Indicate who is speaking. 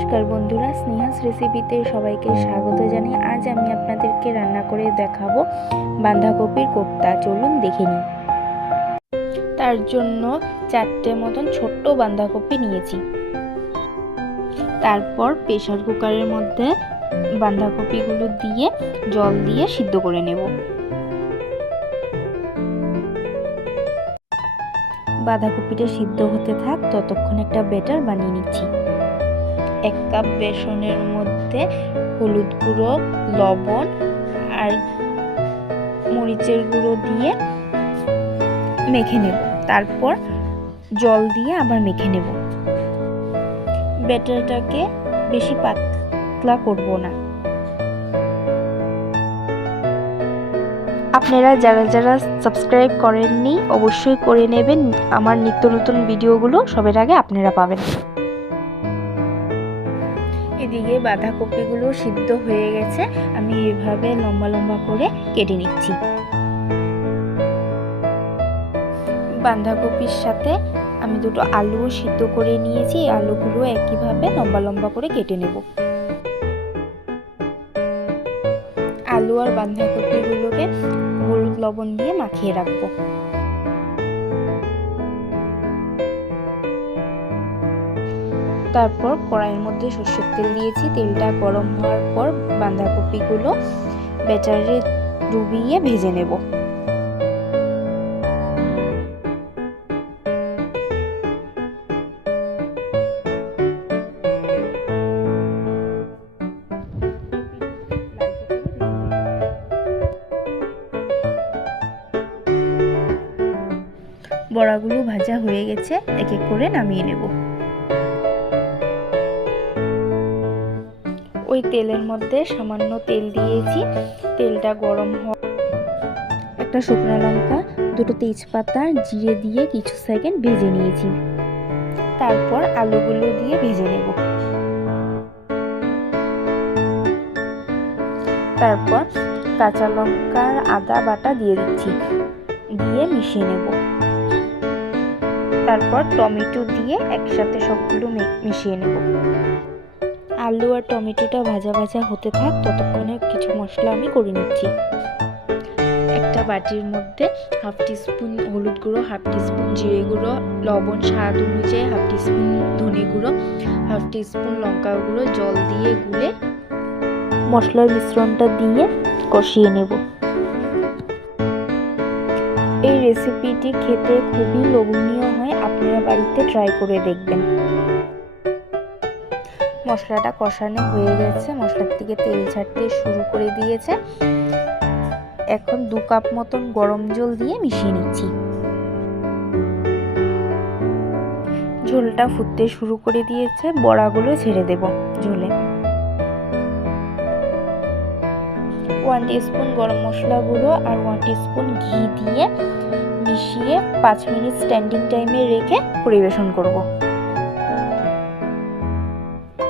Speaker 1: নমস্কার বন্ধুরা, স্নেহাস রেসিপিতে সবাইকে স্বাগত জানাই আজ আমি আপনাদেরকে রান্না করে দেখাবো বাঁধাকপির কোপ্তা। চলুন দেখে নিই। তার জন্য চারটে মতন ছোট্ট বাঁধাকপি নিয়েছি। তারপর প্রেশার কুকারের মধ্যে বাঁধাকপিগুলো দিয়ে জল দিয়ে সিদ্ধ করে নেব। বাঁধাকপিটা সিদ্ধ হতে থাক, ততক্ষণ একটা বেটার বানিয়ে নিচ্ছি। এক কাপ বেসনের মধ্যে হলুদ গুঁড়ো, লবণ আর মরিচের গুঁড়ো দিয়ে মেখে নেব। তারপর জল দিয়ে আবার মেখে নেব। ব্যাটারটাকে বেশি পাতলা করব না। আপনারা যারা যারা সাবস্ক্রাইব করেননি, অবশ্যই করে নেবেন। আমার নিত্য নতুন ভিডিওগুলো সবার আগে আপনারা পাবেন। এদিকে বাঁধাকপিগুলো সিদ্ধ হয়ে গেছে, আমি এভাবে লম্বা লম্বা করে কেটে নিচ্ছি। বাঁধাকপির সাথে আমি দুটো আলুও সিদ্ধ করে নিয়েছি আলুগুলো একইভাবে লম্বা লম্বা করে কেটে নেব। আলু আর বাঁধাকপিগুলোকে হলুদ লবণ দিয়ে মাখিয়ে রাখব। তারপর কড়াইয়ের মধ্যে সর্ষের তেল দিয়েছি। তেলটা গরম হওয়ার পর বাঁধাকপিগুলো ব্যাটারে ডুবিয়ে ভেজে নেব। বড়াগুলো ভাজা হয়ে গেছে, এক এক করে নামিয়ে নেব। ওই তেলের মধ্যে সামান্য তেল দিয়েছি। তেলটা গরম হ একটা শুকনো লঙ্কা, দুটো তেজপাতা, জিরে দিয়ে কিছু সেকেন্ড ভেজে নিয়েছি। তারপর আলুগুলো দিয়ে ভেজে নেব। তারপর কাঁচা লঙ্কার আদা বাটা দিয়ে দিচ্ছি। দিয়ে মিশিয়ে নেব। তারপর টমেটো দিয়ে একসাথে সবগুলো মিশিয়ে নেব। আলু আর টমেটোটা ভাজা ভাজা হতে থাক, ততক্ষণে কিছু মশলা আমি করে নিচ্ছি। একটা বাটির মধ্যে হাফ টিস্পুন হলুদ গুঁড়ো, হাফ টিস্পুন জিরে গুঁড়ো, লবণ, স্বাদ অনুযায়ী হাফ টিস্পুন ধনে গুঁড়ো, হাফ টিস্পুন লঙ্কা গুঁড়ো, জল দিয়ে গুলে মশলার মিশ্রণটা দিয়ে কষিয়ে নেব। এই রেসিপিটি খেতে খুবই লোভনীয় হয়, আপনারা বাড়িতে ট্রাই করে দেখবেন। মশলাটা কষানো হয়ে গেছে। মশলার থেকে তেল ছাড়তে শুরু করে দিয়েছে। এখন দু কাপ মতন গরম জল দিয়ে মিশিয়ে নিচ্ছি। ঝোলটা ফুটতে শুরু করে দিয়েছে। বড়াগুলো ছেড়ে দেব ঝোলে। ওয়ান টিস্পুন গরম মশলা গুঁড়ো আর ওয়ান টিস্পুন ঘি দিয়ে মিশিয়ে পাঁচ মিনিট স্ট্যান্ডিং টাইমে রেখে পরিবেশন করব।